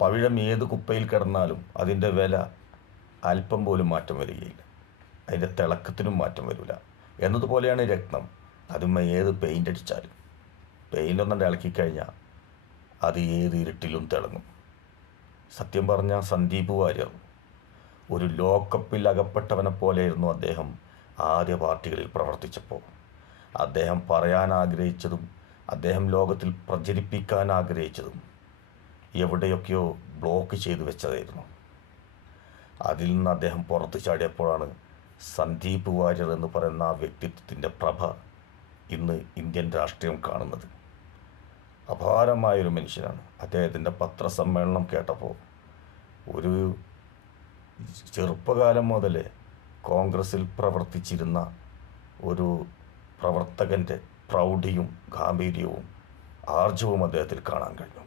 പവിഴം ഏത് കുപ്പയിൽ കിടന്നാലും അതിൻ്റെ വില അല്പം പോലും മാറ്റം വരികയില്ല, അതിൻ്റെ തിളക്കത്തിനും മാറ്റം വരില്ല എന്നതുപോലെയാണ് രത്നം. അതുമ്മ ഏത് പെയിൻ്റ് അടിച്ചാലും പെയിൻ്റൊന്നും ഇളക്കിക്കഴിഞ്ഞാൽ അത് ഏത് ഇരുട്ടിലും തിളങ്ങും. സത്യം പറഞ്ഞാൽ സന്ദീപ് വാര്യർ ഒരു ലോക്കപ്പിൽ അകപ്പെട്ടവനെ പോലെയായിരുന്നു അദ്ദേഹം ആദ്യ പാർട്ടികളിൽ പ്രവർത്തിച്ചപ്പോൾ. അദ്ദേഹം പറയാൻ ആഗ്രഹിച്ചതും അദ്ദേഹം ലോകത്തിൽ പ്രചരിപ്പിക്കാൻ ആഗ്രഹിച്ചതും എവിടെയൊക്കെയോ ബ്ലോക്ക് ചെയ്തു വെച്ചതായിരുന്നു. അതിൽ നിന്ന് അദ്ദേഹം പുറത്തു ചാടിയപ്പോഴാണ് സന്ദീപ് വാര്യർ എന്ന് പറയുന്ന ആ വ്യക്തിത്വത്തിൻ്റെ പ്രഭ ഇന്ന് ഇന്ത്യൻ രാഷ്ട്രീയം കാണുന്നത്. അപാരമായൊരു മനുഷ്യനാണ്. അദ്ദേഹത്തിൻ്റെ പത്രസമ്മേളനം കേട്ടപ്പോൾ ഒരു ചെറുപ്പകാലം മുതലേ കോൺഗ്രസ്സിൽ പ്രവർത്തിച്ചിരുന്ന ഒരു പ്രവർത്തകൻ്റെ പ്രൗഢിയും ഗാംഭീര്യവും ആർജവും അദ്ദേഹത്തിൽ കാണാൻ കഴിഞ്ഞു.